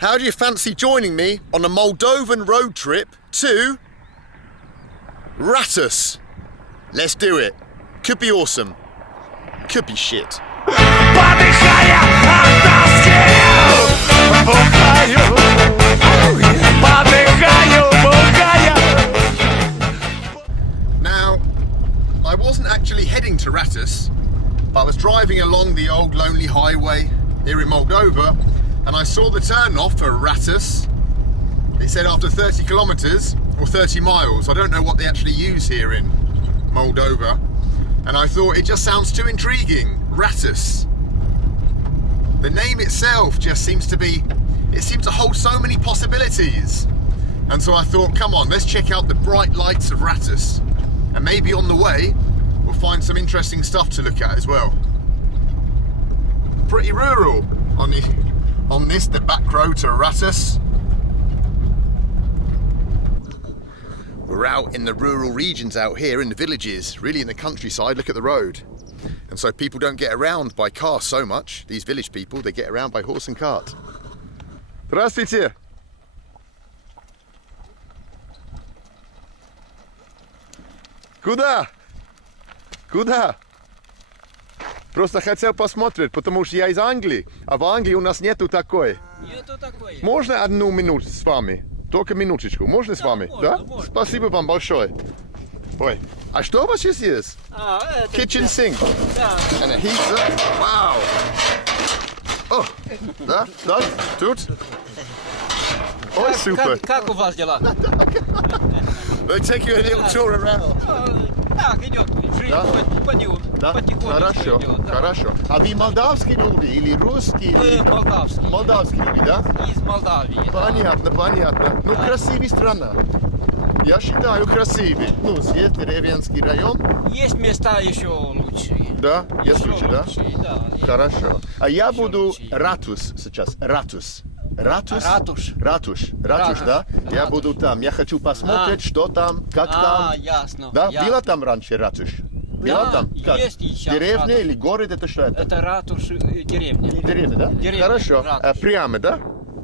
How do you fancy joining me on a Moldovan road trip to Ratus? Let's do it. Could be awesome. Could be shit. Now, I wasn't actually heading to Ratus, but I was driving along the old lonely highway here in Moldova, and I saw the turn off for Ratus. It said after 30 kilometers or 30 miles. I don't know what they actually use here in Moldova. And I thought it just sounds too intriguing. Ratus. The name itself just seems to hold so many possibilities. And so I thought, come on, let's check out the bright lights of Ratus. And maybe on the way, we'll find some interesting stuff to look at as well. Pretty rural on the back road to Ratus. We're out in the rural regions out here in the villages, really in the countryside. Look at the road. And so people don't get around by car so much. These village people, they get around by horse and cart. Здравствуйте! Куда? Куда? Просто хотел посмотреть, потому что я из Англии, а в Англии у нас нету такой. Нету такой. Можно одну минуту с вами? Только минуточку. Можно с вами? Можно, Да? можно. Спасибо вам большое. Ой, а что у вас здесь есть? Это Kitchen sink. Да. And a heater. Wow. О, да, да, тут. Ой, супер. Как у вас дела? We'll take you a little tour around. Так, идет. Да? Да? Потихонечку Хорошо, идет. Да. хорошо. А вы молдавские люди или русские? Мы молдавские. Молдавские люди, да? Из Молдавии. Да. Понятно, понятно. Ну, красивая страна. Я считаю, красивый. Ну, здесь деревенский район. Есть места еще лучшие. Да? Есть Еще лучше, да? лучшие, да. Хорошо. А я Еще буду лучше. Ратус сейчас. Ратус. Ратус? Ратуш. Ратуш, да? Я Ратуш. буду там. Я хочу посмотреть, что там, как там. Ясно. Да? ясно. Была там раньше Ратуш? Была Да, там? Как? есть и сейчас Деревня Ратуш. или город? Это что это? Это ратуш деревня. Деревня, да? Деревня, Хорошо. Ратуш. А прямо, да?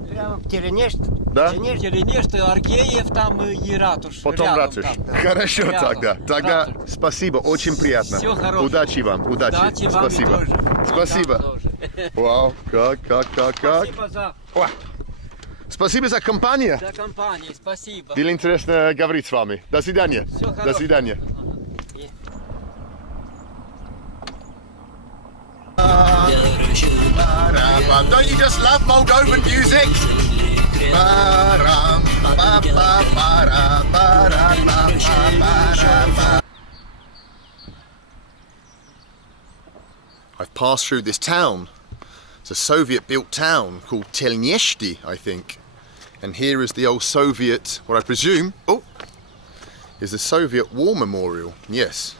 Прямо в Теренешт. Да? Теренешт, Аргеев там и ратуш. Потом рядом Ратуш. там, да. Хорошо Рядом. тогда. Тогда Ратуш. спасибо, очень приятно. Всего хорошего. Удачи вам, удачи. Удачи вам и Спасибо. тоже. И Спасибо. вам тоже. Вау, как. Спасибо О, спасибо за компанию. за компанию, спасибо. Было интересно говорить с вами. До свидания. Всего До хорошего. свидания. Don't you just love Moldovan music? I've passed through this town. It's a Soviet-built town called Telnyeshti, I think. And here is the old Soviet, what I presume, is the Soviet War Memorial. Yes.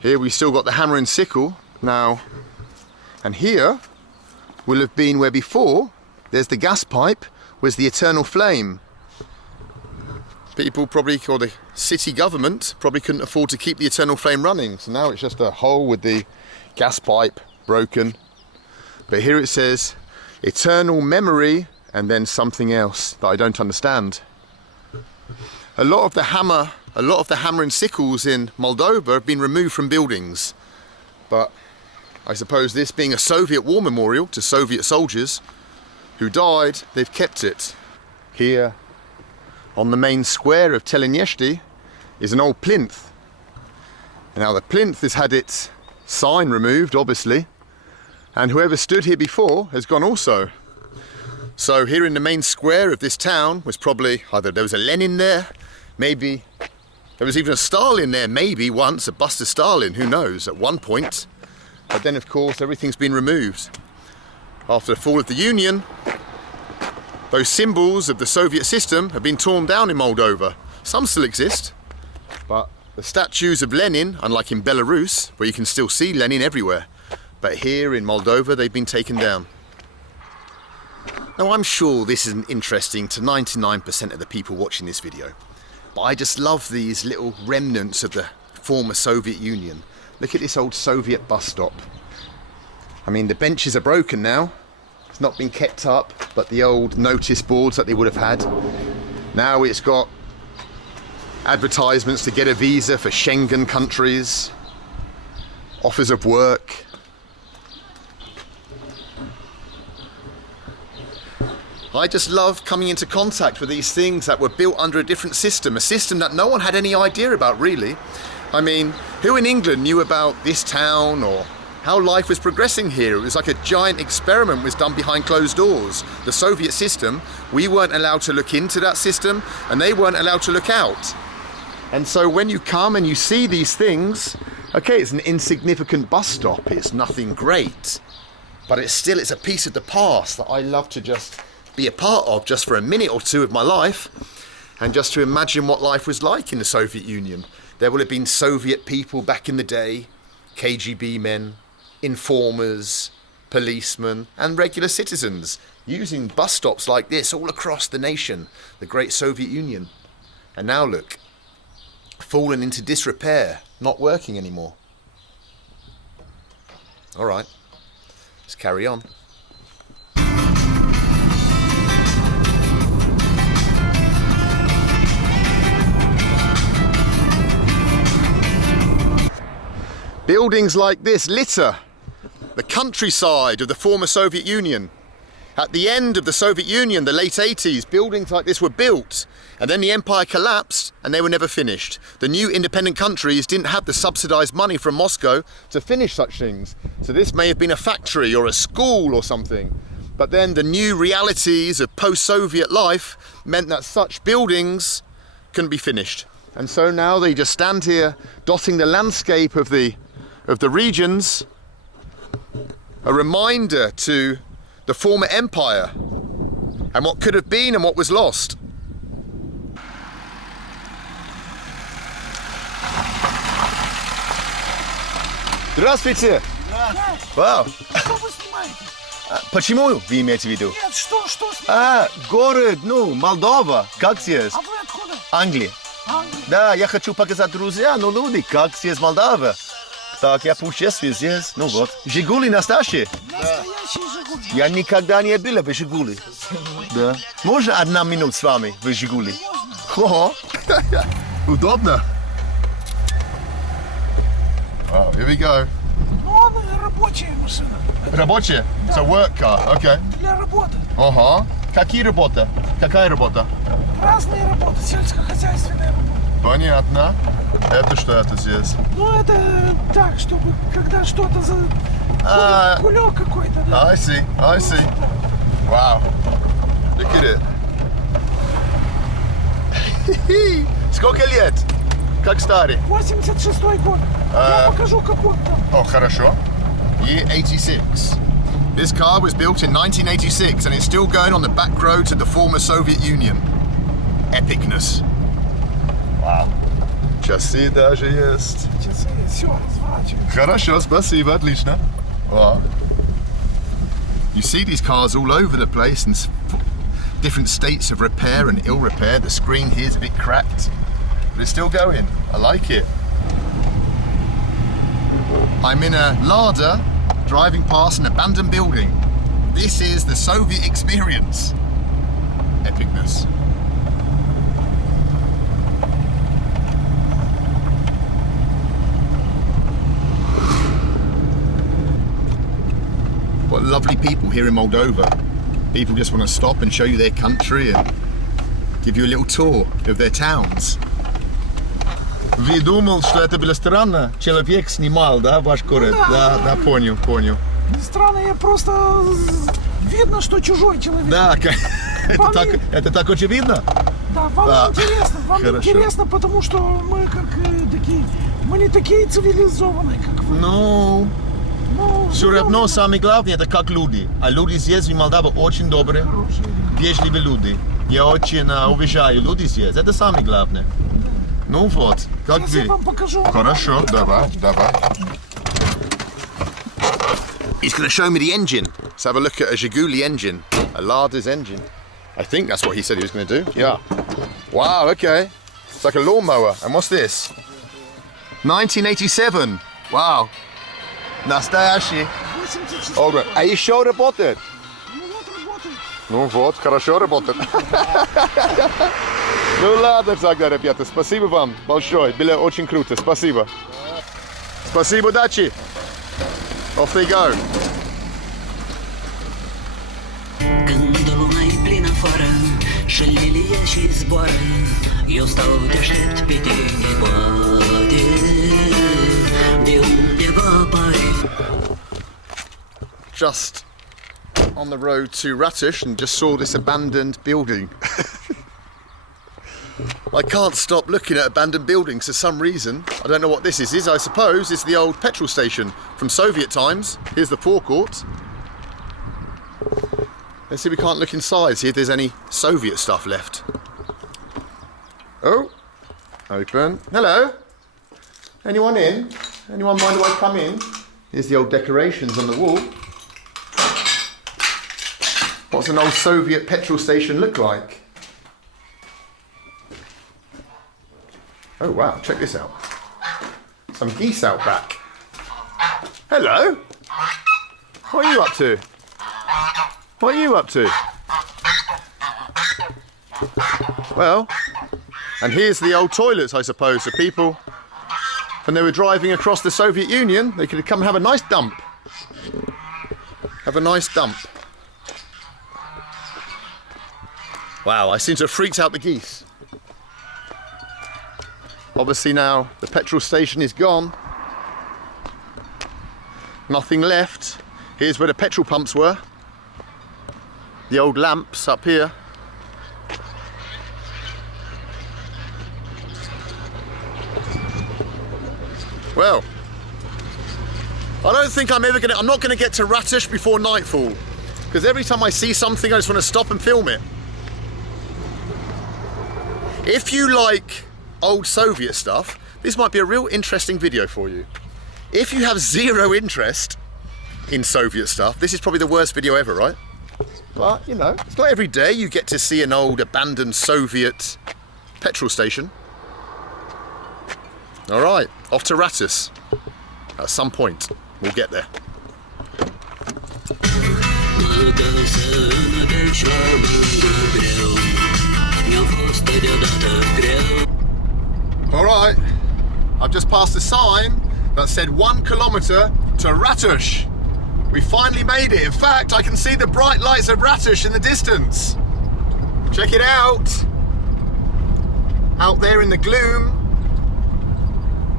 Here we still got the hammer and sickle now. And here will have been where before there's the gas pipe, where's the eternal flame. People probably, or the city government, probably couldn't afford to keep the eternal flame running. So now it's just a hole with the gas pipe broken. But here it says eternal memory and then something else that I don't understand. A lot of the hammer and sickles in Moldova have been removed from buildings. But I suppose this being a Soviet war memorial to Soviet soldiers who died, they've kept it. Here on the main square of Telnyeshti is an old plinth. Now the plinth has had its sign removed, obviously, and whoever stood here before has gone also. So here in the main square of this town was probably either there was a Lenin there, maybe there was even a Stalin there, maybe once, a bust of Stalin, who knows, at one point. But then of course everything's been removed. After the fall of the Union, those symbols of the Soviet system have been torn down in Moldova. Some still exist, but the statues of Lenin, unlike in Belarus, where you can still see Lenin everywhere, but here in Moldova they've been taken down. Now I'm sure this isn't interesting to 99% of the people watching this video, but I just love these little remnants of the former Soviet Union. Look at this old Soviet bus stop. I mean, the benches are broken now, It's not been kept up, but the old notice boards that they would have had. Now it's got advertisements to get a visa for Schengen countries, offers of work. I just love coming into contact with these things that were built under a different system, a system that no one had any idea about, really. I mean, who in England knew about this town or how life was progressing here? It was like a giant experiment was done behind closed doors. The Soviet system, we weren't allowed to look into that system and they weren't allowed to look out. And so when you come and you see these things, okay, it's an insignificant bus stop, it's nothing great, but it's a piece of the past that I love to just be a part of just for a minute or two of my life, and just to imagine what life was like in the Soviet Union. There will have been Soviet people back in the day, KGB men, informers, policemen, and regular citizens using bus stops like this all across the nation, the great Soviet Union. And now look, fallen into disrepair, not working anymore. All right, let's carry on. Buildings like this litter the countryside of the former Soviet Union. At the end of the Soviet Union, the late 80s, buildings like this were built, and then the empire collapsed and they were never finished. The new independent countries didn't have the subsidized money from Moscow to finish such things. So this may have been a factory or a school or something. But then the new realities of post-Soviet life meant that such buildings couldn't be finished. And so now they just stand here dotting the landscape of the regions, a reminder to the former empire and what could have been and what was lost. Здравствуйте! Вау! Что вы снимаете? Почему вы имеете в виду? Нет, что снимаете? Город, Молдова. Как здесь? А вы откуда? Англия. Англия. Да, я хочу показать друзья, люди, как здесь Молдова. Так, я путешествую здесь, вот. Жигули настоящие? Настоящий Жигули. Я никогда не был в Жигули. Да. Можно 1 минуту с вами в Жигули? Можно. Удобно. Wow, here we go. Ну, он рабочая машина. Рабочая? It's a work car, okay. Для работы. Ага. Какие работы? Какая работа? Разные работы, сельскохозяйственные работы. Понятно. Это что это здесь? Ну, это так, чтобы когда что-то за... Кулек какой-то, да. I see. Wow. Look at it. Сколько лет? Как старый? 86-й год. Я покажу, как он там. Oh, хорошо. Year 86. This car was built in 1986 and it's still going on the back roads of the former Soviet Union. Epicness. Wow. Часы даже есть. Часы, все, разворачиваем. Хорошо, спасибо, отлично. Wow. You see these cars all over the place in different states of repair and ill repair. The screen here is a bit cracked, but it's still going. I like it. I'm in a Lada, driving past an abandoned building. This is the Soviet experience. Epicness. What lovely people here in Moldova. People just want to stop and show you their country and give you a little tour of their towns. Вы думал, что это было странно? Человек снимал, да, ваш город? Да, понял. Странно, я просто... Видно, что чужой человек. Да, это так очевидно? Да, вам интересно. Вам Хорошо. интересно, потому что мы как такие... Мы не такие цивилизованные, как вы. Ну, все равно самое главное это как люди. А люди здесь в Молдове очень добрые, вежливые люди. Я очень уважаю людей здесь. Это самое главное. Ну вот, как Сейчас вы? я вам покажу. Хорошо, давай. He's going to show me the engine. Let's have a look at a Zhiguli engine, a Lada's engine. I think that's what he said he was going to do. Yeah. Wow, okay. It's like a lawnmower. And what's this? 1987. Wow. Настоящий. 86. Hold on. А еще работает? Ну, Ну вот, хорошо работает. Ну ладно тогда, ребята, спасибо вам большое, было очень круто, спасибо. Спасибо, удачи. Off they go. Când lumea e plină afară și lilia și zboară, eu stau te aștept pe tine, poate de undeva apare. Just on the road to Ratus and just saw this abandoned building. I can't stop looking at abandoned buildings for some reason. I don't know what this is. I suppose it's the old petrol station from Soviet times. Here's the forecourt. Let's see if we can't look inside, see if there's any Soviet stuff left. Oh, open. Hello. Anyone in? Anyone mind if I come in? Here's the old decorations on the wall. What's an old Soviet petrol station look like? Oh wow, check this out. Some geese out back. Hello. What are you up to? What are you up to? Well, and here's the old toilets, I suppose, for people. When they were driving across the Soviet Union, they could come and have a nice dump. Have a nice dump. Wow, I seem to have freaked out the geese. Obviously now the petrol station is gone. Nothing left. Here's where the petrol pumps were. The old lamps up here. Well, I don't think I'm not gonna get to Ratus before nightfall, because every time I see something I just want to stop and film it. If you like old Soviet stuff, this might be a real interesting video for you. If you have zero interest in Soviet stuff, this is probably the worst video ever, right? But, you know, it's not every day you get to see an old abandoned Soviet petrol station. All right, off to Ratus. At some point, we'll get there. All right, I've just passed a sign that said 1 kilometre to Ratus. We finally made it. In fact, I can see the bright lights of Ratus in the distance. Check it out. Out there in the gloom.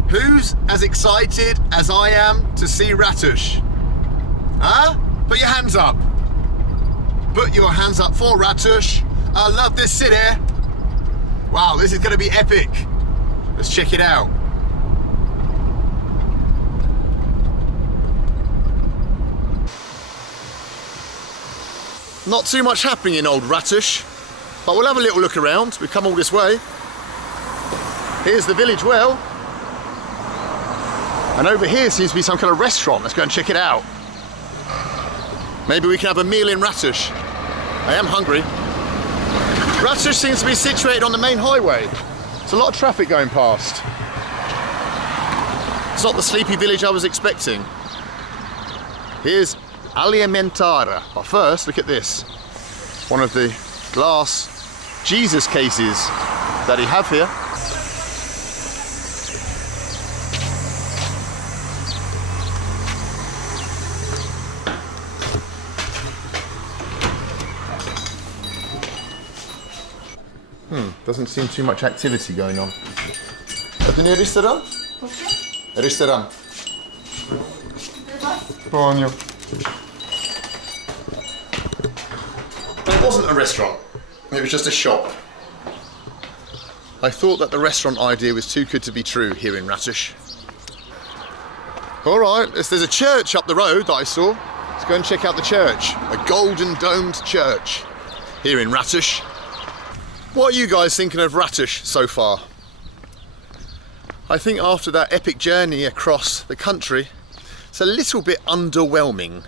Who's as excited as I am to see Ratus? Huh? Put your hands up. Put your hands up for Ratus. I love this city. Wow, this is going to be epic. Let's check it out. Not too much happening in old Ratus, but we'll have a little look around. We've come all this way. Here's the village well. And over here seems to be some kind of restaurant. Let's go and check it out. Maybe we can have a meal in Ratus. I am hungry. Ratus seems to be situated on the main highway. There's a lot of traffic going past. It's not the sleepy village I was expecting. Here's Alimentara. But first, look at this. One of the glass Jesus cases that he have here. Doesn't seem too much activity going on. Это не ресторан? Ресторан. Понял. It wasn't a restaurant. It was just a shop. I thought that the restaurant idea was too good to be true here in Ratus. All right, there's a church up the road that I saw. Let's go and check out the church. A golden domed church here in Ratus. What are you guys thinking of Ratus so far? I think after that epic journey across the country, it's a little bit underwhelming.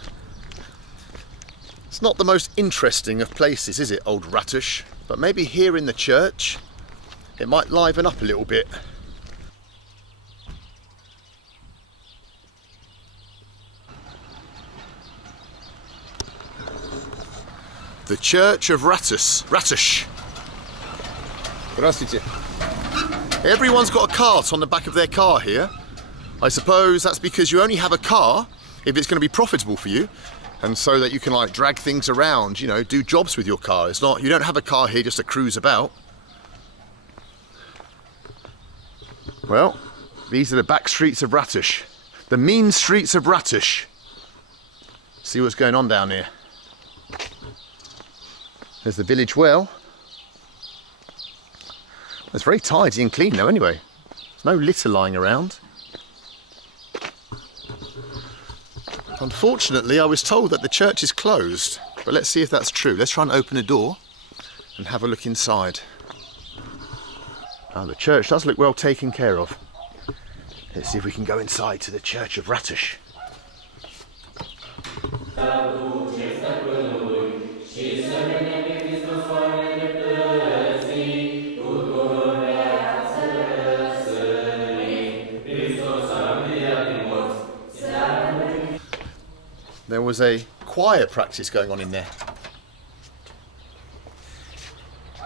It's not the most interesting of places, is it, old Ratus? But maybe here in the church, it might liven up a little bit. The Church of Ratus. Ratush. Здравствуйте. Everyone's got a cart on the back of their car here. I suppose that's because you only have a car if it's going to be profitable for you, and so that you can like drag things around, you know, do jobs with your car. It's not, you don't have a car here just to cruise about. Well, these are the back streets of Ratush. The mean streets of Ratush. See what's going on down here. There's the village well. It's very tidy and clean though anyway. There's no litter lying around. Unfortunately, I was told that the church is closed, but let's see if that's true. Let's try and open a door and have a look inside. Oh, the church does look well taken care of. Let's see if we can go inside to the Church of Ratush. There was a choir practice going on in there,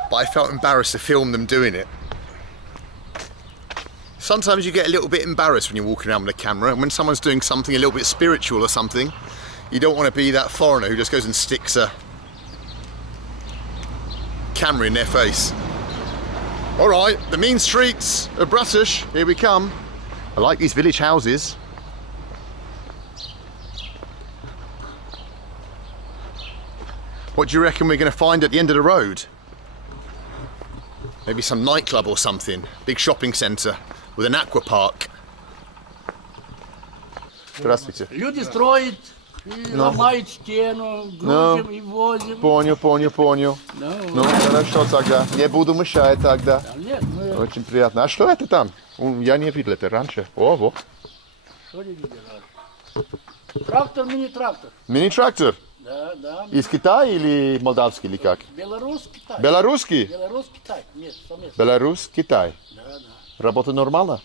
but I felt embarrassed to film them doing it. Sometimes you get a little bit embarrassed when you're walking around with a camera, and when someone's doing something a little bit spiritual or something, you don't want to be that foreigner who just goes and sticks a camera in their face. All right, the mean streets of Ratush, here we come. I like these village houses. What do you reckon we're going to find at the end of the road? Maybe some nightclub or something. Big shopping centre with an aqua park. Здравствуйте. Люди строят, и ломают стену, грузим и возим. Понял. Ну, хорошо тогда. Не буду мешать тогда. Нет, мы... Очень приятно. А что это там? Я не видел это раньше. О, вот. Что не видели раньше? Трактор, мини-трактор. Мини-трактор? Да. Из Китая или молдавский или как? Белорус, Китай. Белорусский? Белорус, Китай. Нет, совместно. Беларусь, Китай. Да. Работа нормально?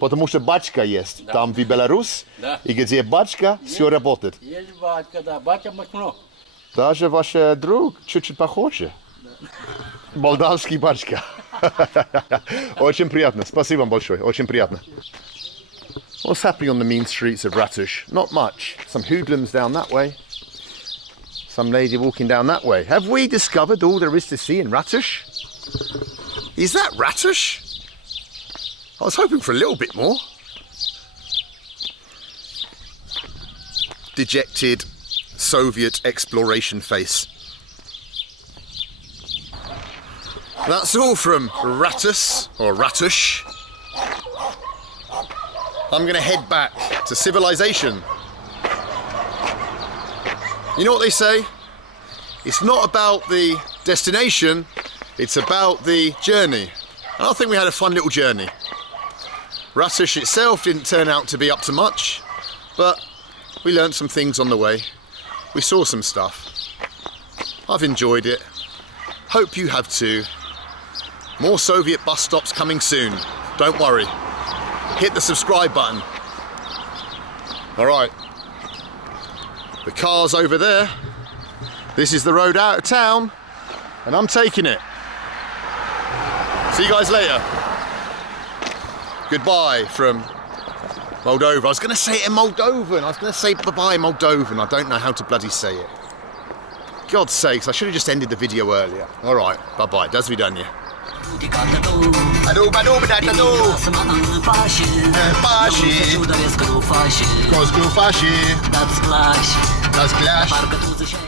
Потому что бачка есть. Да. Там в Беларусь. Да. И где бачка, все работает. Есть батька, да. Батя Макно. Даже ваш друг чуть-чуть похоже. Молдавский бачка. Очень приятно. Спасибо вам большое. Очень приятно. What's happening on the mean streets of Ratush? Not much. Some hoodlums down that way. Some lady walking down that way. Have we discovered all there is to see in Ratush? Is that Ratush? I was hoping for a little bit more. Dejected Soviet exploration face. That's all from Ratus, or Ratush. I'm going to head back to civilization. You know what they say? It's not about the destination, it's about the journey. And I think we had a fun little journey. Ratush itself didn't turn out to be up to much, but we learned some things on the way. We saw some stuff. I've enjoyed it. Hope you have too. More Soviet bus stops coming soon. Don't worry. Hit the subscribe button. All right. The car's over there. This is the road out of town, and I'm taking it. See you guys later. Goodbye from Moldova. I was going to say it in Moldovan. I was going to say bye-bye Moldovan. I don't know how to bloody say it. God's sakes, I should have just ended the video earlier. All right, bye-bye. Do svidaniya. Pași.